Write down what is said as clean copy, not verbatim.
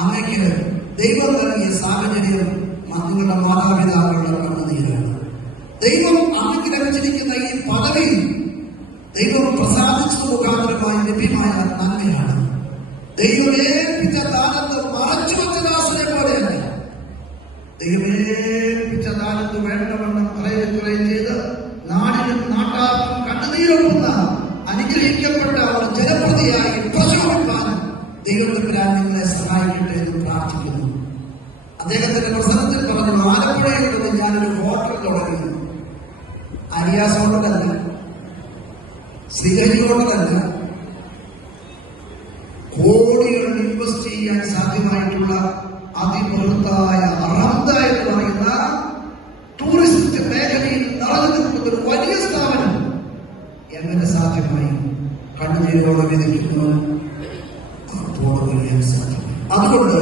അങ്ങയ്ക്ക് ദൈവം നൽകിയ സാഹചര്യം നിങ്ങളുടെ മാതാപിതാക്കളുടെ കണ്ണുനീരാണ്. ദൈവം അങ്ങയ്ക്ക് ലഭിച്ചിരിക്കുന്ന ഈ പദവി ദൈവം പ്രസാദിച്ചത് മുഖാന്തരമായി ലഭ്യമായ നന്മയാണ്. ദൈവമേൽപ്പിച്ച താലന്ത് മറച്ചുവെച്ച ദാസനെ പോലെയല്ല. ദൈവമേൽപ്പിച്ച താലന്ത് വേണ്ടവണ്ണം കുറേ ചെയ്ത് നാടിനും നാട്ടാർക്കും കണ്ണുനീരൊപ്പുന്ന അനുഗ്രഹിക്കപ്പെട്ട ഒരു ജനപ്രതിയായി പ്രചോദിപ്പാൻ ദൈവത്തിനാൻ നിങ്ങളെ സഹായിക്കട്ടെ എന്ന് പ്രാർത്ഥിക്കുന്നു. അദ്ദേഹത്തിന്റെ പ്രസംഗത്തിൽ പറഞ്ഞു, ആലപ്പുഴയിൽ ഞാനൊരു ഹോട്ടൽ തുടങ്ങി. അരിയാസ് ഹോട്ടലല്ല, ശ്രീഹരി ഹോട്ടലല്ല, കോടികൾ ഇൻവെസ്റ്റ് ചെയ്യാൻ സാധ്യമായിട്ടുള്ള അതിബൃഹത്തായ റംദ എന്ന് പറയുന്ന ടൂറിസ്റ്റ് മേഖലയിൽ നിറഞ്ഞു നിൽക്കുന്ന ഒരു വലിയ സ്ഥാപനം എങ്ങനെ സാധ്യമായി? കണ്ണുനീരോടെ വിധിക്കുന്നു. അതുകൊണ്ട്